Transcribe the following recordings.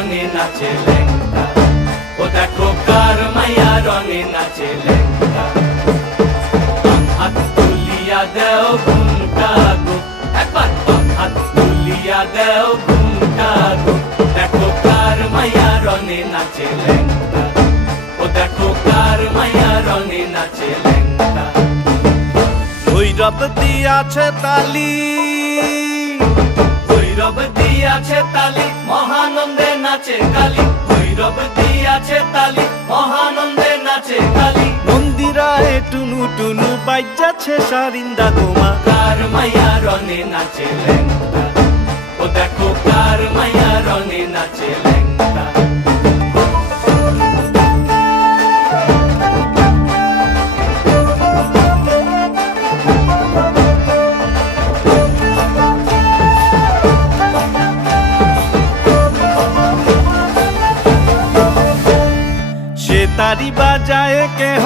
রঙে নাচে লেঙ্গা, ও দেখো কার মাইয়া রঙে নাচে লেঙ্গা। হাত তুলিয়া দেও ঘুমটা গো, একবার হাত তুলিয়া দেও ঘুমটা গো, দেখো কার মাইয়া রঙে নাচে লেঙ্গা, ও দেখো কার মাইয়া রঙে নাচে লেঙ্গা। ভৈরব দিয়াছে তালি, ভৈরব দিয়াছে তালি, মহানন্দে নাচে কালী, ভৈরব দিয়াছে তালি, মহানন্দে নাচে কালী। মন্দিরায় টুনু টুনু বাজ্যাছে সারিন্দা গোমা, কার মাইয়া রঙে নাচে লেঙ্গা, ও দেখো কার মাইয়া রঙে নাচে লেঙ্গা। তারি বাজায় কেহ,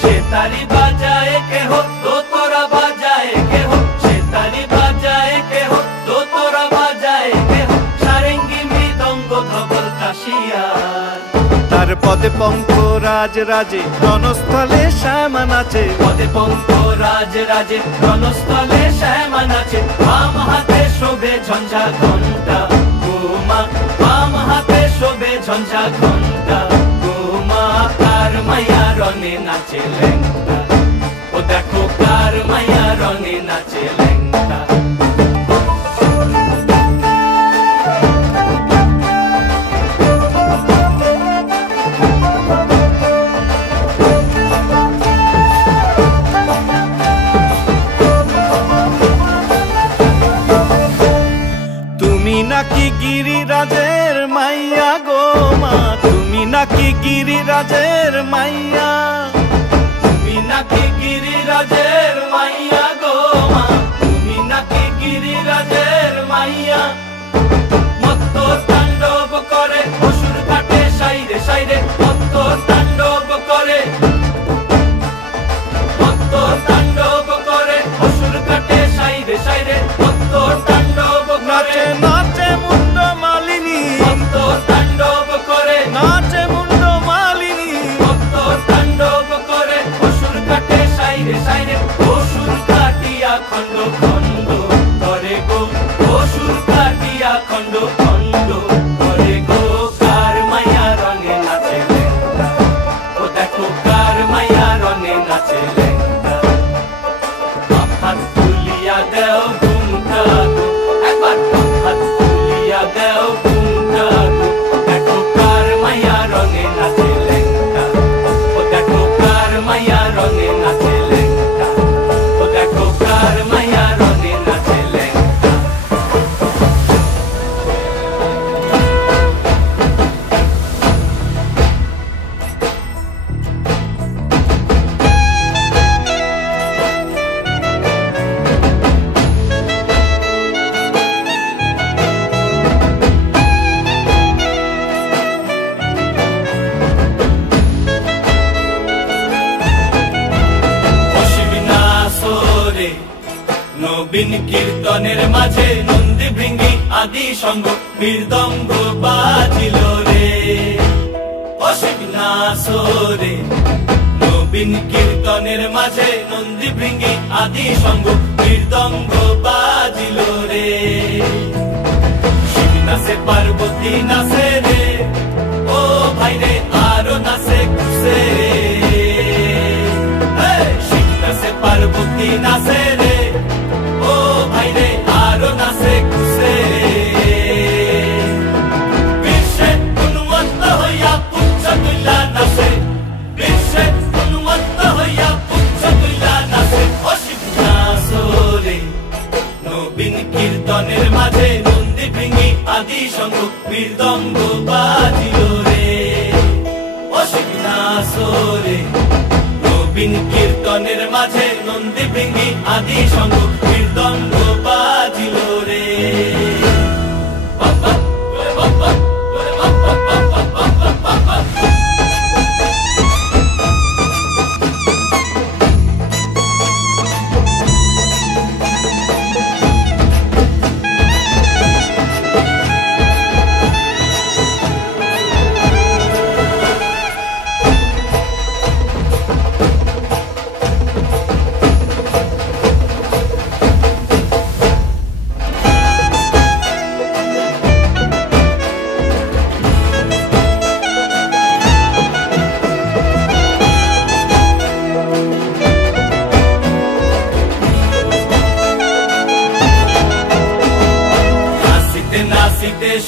সে তারি বাজায় কেহ, দোতরা বাজায় কেহ, সে তারি বাজায় কেহ, দোতরা বাজায় কেহ, সারেঙ্গি মৃদঙ্গ ধবল কাশিয়ার। তার পদে পঙ্ক রাজ রাজে রণস্থলে শ্যামা নাচে, পদে পঙ্ক রাজ রাজে রণস্থলে শ্যামা নাচে। বাম হাতে শোভে ঝঞ্ঝা ঘণ্টা গোমা, বাম হাতে শোভে ঝঞ্ঝা ঘণ্টা গোমা। কার মাইয়া রঙে নাচে লেঙ্গা, ও দেখো কার মাইয়া রঙে নাচে লেঙ্গা। তুমি নাকি গিরিরাজের মাইয়া গো মা, তুমি নাকি গিরিরাজের মাইয়া, তুমি নাকি গিরিরাজের মাইয়া গো মা, তুমি নাকি গিরিরাজের মাইয়া। মত্ত তাণ্ডব করে অসুর কাটে সাইরে সাইরে, মত্ত তাণ্ডব করে, মত্ত তাণ্ডব করে অসুর কাটে সাইরে সাইরে, মত্ত তাণ্ডব করে। নাচে নাচে মুন্ড মালিনী, মত্ত তাণ্ডব করে, নাচে মুন্ড মালিনী, মত্ত তাণ্ডব করে অসুর কাটে সাইরে সাইরে, অসুর কাটিয়া খণ্ড খণ্ড করে গো, অসুর কাটিয়া খণ্ড খণ্ড করে গো। কার মাইয়া রঙে নাচে লেঙ্গা, ও দেখো কার মাইয়া রঙে নাচে লেঙ্গা। হাত তুলিয়া দেও ঘুমটা গো, একবার হাত তুলিয়া দেও ঘুমটা গো, দেখো কার মাইয়া রঙে নাচে লেঙ্গা, ও দেখো কার মাইয়া রঙে নাচে লেঙ্গা, ও দেখো কার মাইয়া রঙে নাচে লেঙ্গা। নবীন কীর্তনের মাঝে নন্দী ভৃঙ্গি আদি সঙ্গ মৃদঙ্গ বাজিল রে, অসিক নাসরে। নবীন কীর্তনের মাঝে নন্দী ভৃঙ্গি আদি সঙ্গ মৃদঙ্গ বাজিল রে। শিব নাচে পার্বতী নাচে রে, ও ভাই রে আরো নাচে খুশে রে। শিব নাচে পার্বতী নাচে রে, ও ভাই রে আরো নাচে খুশে রে। বিশ্বে উন্মত্ত হইয়া পুচ্ছ তুল্লা নাচে, বিশ্বে উন্মত্ত হইয়া পুচ্ছ তুল্লা নাচে, অসিক নাচরে। নবীন কীর্তনের মাঝে নন্দী ভৃঙ্গি আদি সঙ্গ মৃদঙ্গ বাজিল রে, অসিক নাচরে। নবীন কীর্তনের মাঝে নন্দী ভৃঙ্গি আদি সঙ্গ মৃদঙ্গ বাজিল রে।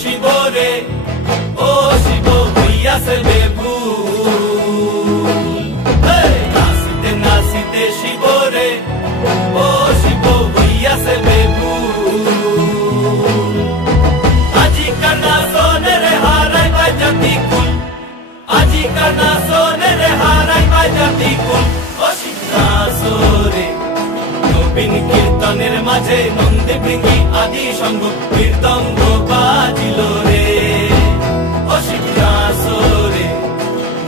শিবরে, ও শিব হইয়াছে বেভুল। নাচিতে নাচিতে শিবরে, ও শিব হইয়াছে বেভুল। আজিকার নাচনের হারাই বাজাতি কুল, আজিকার নাচনের হারাই বাজাতি কুল। ও শিব নাচরে, নবীন কীর্তনের মাঝে নন্দী ভৃঙ্গি আদি সঙ্গ মৃদঙ্গ বাজিল রে। ও শিব নাচরে,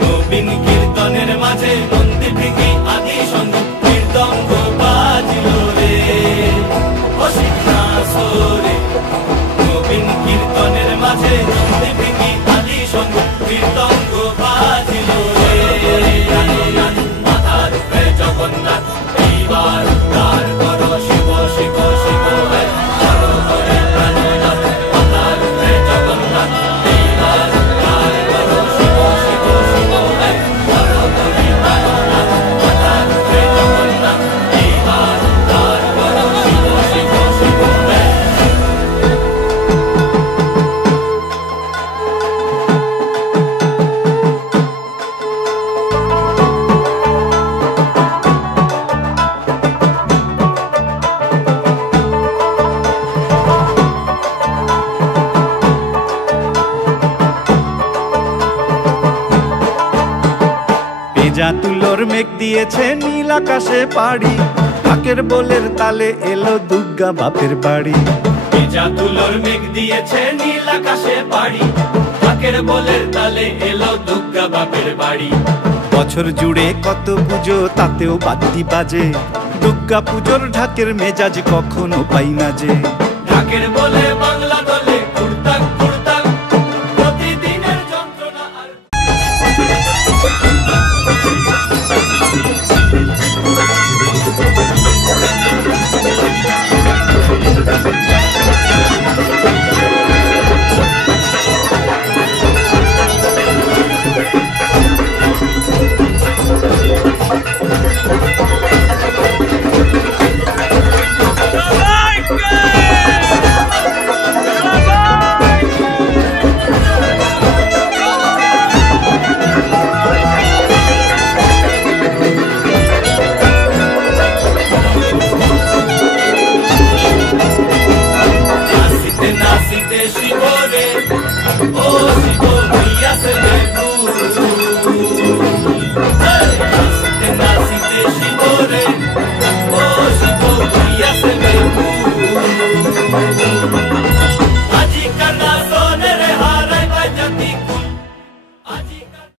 নবীন কীর্তনের মাঝে নন্দী ভৃঙ্গি আদি সঙ্গ মৃদঙ্গ বাজিল রে। ও শিব নাচরে, নবীন কীর্তনের মাঝে নন্দী ভৃঙ্গি আদি সঙ্গ মৃদঙ্গ বাজিল রে। মাথার উপরে জগন্নাথ, এইবার উদ্ধার করো শিব শিব শিব হে, করো করে প্রাণনাথ। মাথার উপরে জগন্নাথ, এইবার উদ্ধার করো শিব শিব শিব হে, করো করে প্রাণনাথ। মাথার উপরে জগন্নাথ, এইবার উদ্ধার করো শিব শিব শিব হে। পেজা তুলোর মেঘ দিয়েছে নীল আকাশে পাড়ি, ঢাকের বোলের তালে এলো দুর্গা বাপের বাড়ি। পেজা তুলোর মেঘ দিয়েছে নীল আকাশে পাড়ি, ঢাকের বোলের তালে এলো দুর্গা বাপের বাড়ি। বছর জুড়ে কত পুজো তাতেও বাদ্যি বাজে, দুর্গা পুজোর ঢাকের মেজাজ কখনো পাই না যে। ঢাকের বলে বাংলা দলে কুড়তাক কুড়তাক, প্রতিদিনের যন্ত্রণা আর নাচিতে শিবরে, ও শিব হইয়াছে বেভুল। নাচিতে নাচিতে শিবরে, ও শিব হইয়াছে বেভুল। আজিকার নাচনের